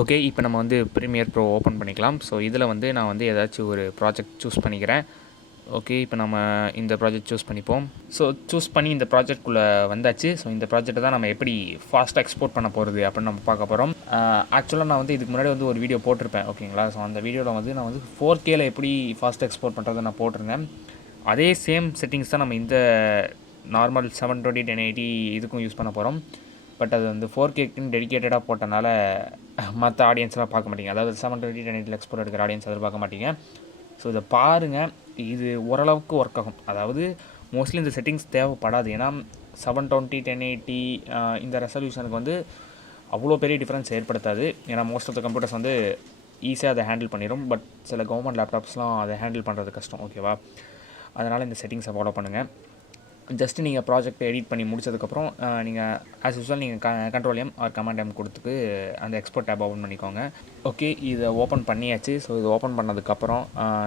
Okay, இப்போ நம்ம வந்து ப்ரீமியர் ப்ரோ ஓப்பன் பண்ணிக்கலாம். ஸோ இதில் வந்து நான் வந்து ஏதாச்சும் ஒரு ப்ராஜெக்ட் சூஸ் பண்ணிக்கிறேன். ஓகே, இப்போ நம்ம இந்த ப்ராஜெக்ட் சூஸ் பண்ணிப்போம். ஸோ சூஸ் பண்ணி இந்த ப்ராஜெக்ட்குள்ளே வந்தாச்சு. ஸோ இந்த ப்ராஜெக்ட்டை தான் நம்ம எப்படி ஃபாஸ்ட்டாக எக்ஸ்போர்ட் பண்ண போகிறது அப்படின்னு நம்ம பார்க்க போகிறோம். ஆக்சுவலாக நான் வந்து இதுக்கு முன்னாடி வந்து ஒரு வீடியோ போட்டிருப்பேன், ஓகேங்களா. ஸோ அந்த வீடியோவில் வந்து நான் வந்து 4Kல எப்படி ஃபாஸ்ட்டாக எக்ஸ்போர்ட் பண்ணுறதை நான் போட்டிருந்தேன். அதே சேம் செட்டிங்ஸ் தான் நம்ம இந்த நார்மல் 720 1080 இதுக்கும் யூஸ் பண்ண போகிறோம். பட் அது வந்து 4Kக்குன்னு டெடிக்கேட்டடாக போட்டனால மற்ற ஆடியன்ஸ்லாம் பார்க்க மாட்டீங்க. அதாவது 720 1080 எக்ஸ்போர்ட் எடுக்கிற ஆடியன்ஸ் எதிர்பார்க்க மாட்டீங்க. ஸோ இதை பாருங்கள், இது ஓரளவுக்கு ஒர்க் ஆகும். அதாவது மோஸ்ட்லி இந்த செட்டிங்ஸ் தேவைப்படாது. ஏன்னா 720 1080 இந்த ரெசல்யூஷனுக்கு வந்து அவ்வளோ பெரிய டிஃப்ரென்ஸ் ஏற்படுத்தாது. ஏன்னா மோஸ்ட் ஆஃப் த கம்ப்யூட்டர்ஸ் வந்து ஈஸியாக அதை ஹேண்டில் பண்ணிடும். பட் சில கவர்மெண்ட் லேப்டாப்ஸ்லாம் அதை ஹேண்டில் பண்ணுறது கஷ்டம், ஓகேவா. அதனால் இந்த செட்டிங்ஸை ஃபாலோ பண்ணுங்கள். ஜஸ்ட்டு நீங்கள் ப்ராஜெக்ட்டை எடிட் பண்ணி முடிச்சதுக்கப்புறம் நீங்கள் ஆஸ் யூஸ்வல் நீங்கள் control M R command M கொடுத்துட்டு அந்த எக்ஸ்போர்ட் டேப் ஓப்பன் பண்ணிக்கோங்க. ஓகே, இதை ஓப்பன் பண்ணியாச்சு. ஸோ இது ஓப்பன் பண்ணதுக்கப்புறம்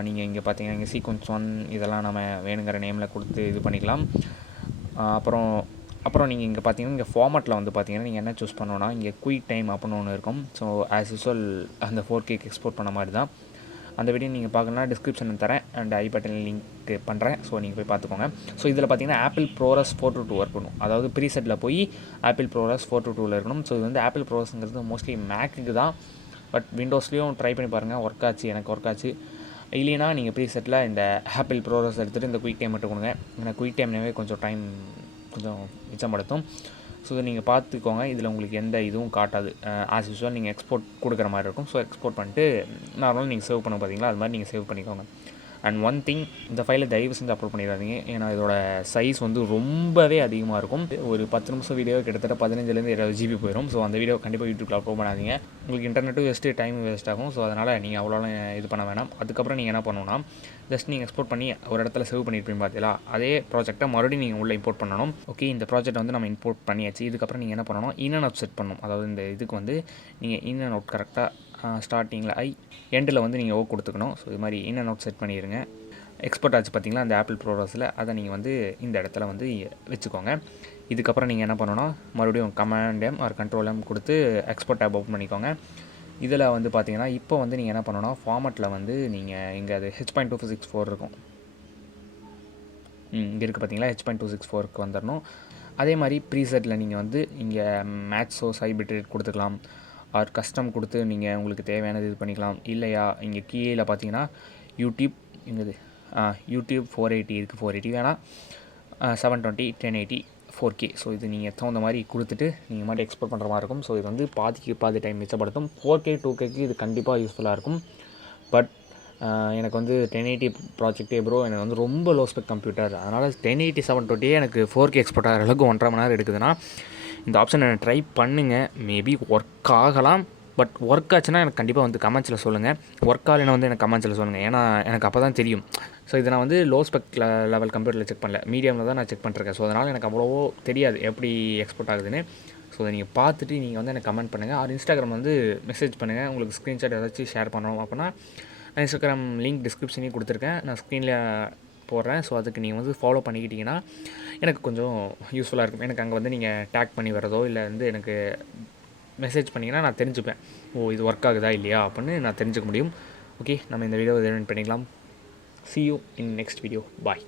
நீங்கள் இங்கே பார்த்தீங்கன்னா இங்கே சீக்வன்ஸ் 1 இதெல்லாம் நம்ம வேணுங்கிற நேமில் கொடுத்து இது பண்ணிக்கலாம். அப்புறம் நீங்கள் இங்கே பார்த்தீங்கன்னா இங்கே ஃபார்மேட்டில் வந்து பார்த்தீங்கன்னா நீங்கள் என்ன சூஸ் பண்ணணுன்னா இங்கே குயிக் டைம் அப்படின்னு ஒன்று இருக்கும். ஸோ ஆஸ் யூஸ்வல் அந்த 4Kக்கு எக்ஸ்போர்ட் பண்ண மாதிரி தான். அந்த வீடியோ நீங்கள் பார்க்கணுன்னா டிஸ்கிரிப்ஷனில் தரேன் அண்ட் ஐ பட்டன் லிங்க் பண்ணுறேன். ஸோ நீங்கள் போய் பார்த்துக்கோங்க. ஸோ இதில் பார்த்தீங்கன்னா ஆப்பிள் ப்ரோரஸ் 422 இருக்கணும். அதாவது ப்ரீசெட்டில் போய் ஆப்பிள் ப்ரோரஸ் 422 இருக்கணும். ஸோ இது வந்து ஆப்பிள் ப்ரோரஸ்ங்கிறது மோஸ்ட்லி மேக்குக்கு தான். பட் விண்டோஸ்லேயும் ட்ரை பண்ணி பாருங்கள், ஒர்க் ஆச்சு, எனக்கு ஒர்க் ஆச்சு. இல்லைனா நீங்கள் ப்ரீசெட்டில் இந்த ஆப்பிள் ப்ரோரஸ் எடுத்துகிட்டு இந்த குயிக் டைம் மட்டும் கொடுங்க. ஏன்னா குயிக் டைம்னாவே கொஞ்சம் டைம் கொஞ்சம் மிச்சப்படுத்தும். ஸோ இதை நீங்கள் பார்த்துக்கோங்க. இதில் உங்களுக்கு எந்த இதுவும் காட்டாது. ஆஸ் யூஸ்வல் நீங்கள் எக்ஸ்போர்ட் கொடுக்குற மாதிரி இருக்கும். ஸோ எக்ஸ்போர்ட் பண்ணிட்டு நார்மலாக நீங்கள் சேவ் பண்ண பார்த்தீங்களா, அது மாதிரி நீங்கள் சேவ் பண்ணிக்கோங்க. அண்ட் ஒன் திங், இந்த ஃபைலை தயவு செஞ்சு அப்லோட் பண்ணிடாதீங்க. ஏன்னா இதோட சைஸ் வந்து ரொம்பவே அதிகமாக இருக்கும். ஒரு 10 நிமிஷம் வீடியோ கிட்டத்தட்ட 15 20 GB போயிடும். ஸோ அந்த வீடியோ கண்டிப்பாக யூடியூப்பில் அப்லோட் பண்ணாதீங்க. உங்களுக்கு இன்டர்நெட்டும் வேஸ்ட்டு, டைம் வேஸ்ட் ஆகும். ஸோ அதனால் நீங்கள் அவ்வளோலாம் இது பண்ண வேணாம். அதுக்கப்புறம் நீங்கள் என்ன பண்ணணும்னா ஜஸ்ட் நீங்கள் எக்ஸ்போர்ட் பண்ணி ஒரு இடத்துல சேவ் பண்ணியிருப்பீங்க பார்த்தீங்களா, அதே ப்ராஜெக்ட்டை மறுபடியும் நீங்கள் உள்ளே இம்போர்ட் பண்ணணும். ஓகே, இந்த ப்ராஜெக்ட் வந்து நம்ம இம்போர்ட் பண்ணியாச்சு. இதுக்கப்புறம் நீங்கள் என்ன பண்ணணும், இன் அண்ட் அவுட் செட் பண்ணணும். அதாவது இந்த இதுக்கு வந்து நீங்கள் இன் அண்ட் அவுட் கரெக்டாக ஸ்டார்டிங்கில் எண்டில் வந்து நீங்கள் கொடுத்துக்கணும். ஸோ இது மாதிரி இன் அண்ட் அவுட் செட் பண்ணிடுங்க. எக்ஸ்போர்ட் ஆச்சு பார்த்தீங்களா அந்த ஆப்பிள் ப்ரோரஸில், அதை நீங்கள் வந்து இந்த இடத்துல வந்து வச்சுக்கோங்க. இதுக்கப்புறம் நீங்கள் என்ன பண்ணணும்னா மறுபடியும் command M R control M கொடுத்து எக்ஸ்போர்ட் டேப் ஓப்பன் பண்ணிக்கோங்க. இதில் வந்து பார்த்தீங்கன்னா இப்போ வந்து நீங்கள் என்ன பண்ணணும்னா ஃபார்மேட்டில் வந்து நீங்கள் இங்கே அது H.264 இருக்கும். இங்கே இருக்குது பார்த்தீங்களா, H.264க்கு வந்துடணும். அதே மாதிரி ப்ரீசெட்டில் நீங்கள் வந்து இங்கே match source high bit rate கொடுத்துக்கலாம். ஆர் கஸ்டம் கொடுத்து நீங்கள் உங்களுக்கு தேவையானது இது பண்ணிக்கலாம். இல்லையா இங்கே கீழே பார்த்தீங்கன்னா யூடியூப் 480 இருக்குது. 480 வேணால் 720 1080 4K. ஸோ இது நீங்கள் தகுந்த மாதிரி கொடுத்துட்டு நீங்கள் மாதிரி எக்ஸ்போர்ட் பண்ணுற மாதிரி இருக்கும். ஸோ இது வந்து பாதி டைம் மிச்சப்படுத்தும். 4K 2Kக்கு இது கண்டிப்பாக யூஸ்ஃபுல்லாக இருக்கும். பட் எனக்கு வந்து 1080 ப்ராஜெக்டே ப்ரோ எனக்கு வந்து ரொம்ப லோ ஸ்பெக் கம்ப்யூட்டர், அதனால் 1080 720 எனக்கு 4K எக்ஸ்போர்ட் ஆகிற அளவுக்கு 1.5 மணி நேரம் எடுக்குதுன்னா இந்த ஆப்ஷன் எனக்கு ட்ரை பண்ணுங்கள். மேபி ஒர்க் ஆகலாம். பட் ஒர்க் ஆச்சுன்னா எனக்கு கண்டிப்பாக வந்து கமெண்ட்ஸில் சொல்லுங்கள். ஒர்க் ஆகலைன்னா வந்து எனக்கு கமெண்ட்ஸில் சொல்லுங்கள். ஏன்னா எனக்கு அப்போ தான் தெரியும். ஸோ இதை நான் வந்து லோ ஸ்பெக் லெவல் கம்ப்யூட்டரில் செக் பண்ணல, மீடியமில் தான் நான் செக் பண்ணிருக்கேன். ஸோ அதனால் எனக்கு அவ்வளோவோ தெரியாது எப்படி எக்ஸ்போர்ட் ஆகுதுன்னு. ஸோ அதை நீங்கள் பார்த்துட்டு நீங்கள் வந்து எனக்கு கமெண்ட் பண்ணுங்கள். ஆர் இன்ஸ்டாகிராம் வந்து மெசேஜ் பண்ணுங்கள். உங்களுக்கு ஸ்க்ரீன்ஷாட் ஏதாச்சும் ஷேர் பண்ணணும் அப்படின்னா நான் இன்ஸ்டாகிராம் லிங்க் டிஸ்கிரிப்ஷனையும் கொடுத்துருக்கேன், நான் ஸ்க்ரீனில் போடுறேன். ஸோ அதுக்கு நீங்கள் வந்து ஃபாலோ பண்ணிக்கிட்டிங்கன்னா எனக்கு கொஞ்சம் யூஸ்ஃபுல்லாக இருக்கும். எனக்கு அங்கே வந்து நீங்கள் டேக் பண்ணி வரதோ இல்லை வந்து எனக்கு மெசேஜ் பண்ணிங்கன்னா நான் தெரிஞ்சுப்பேன், ஓ இது ஒர்க் ஆகுதா இல்லையா அப்படின்னு நான் தெரிஞ்சுக்க முடியும். ஓகே, நம்ம இந்த வீடியோ எடிட் பண்ணிக்கலாம். See you in next video. Bye.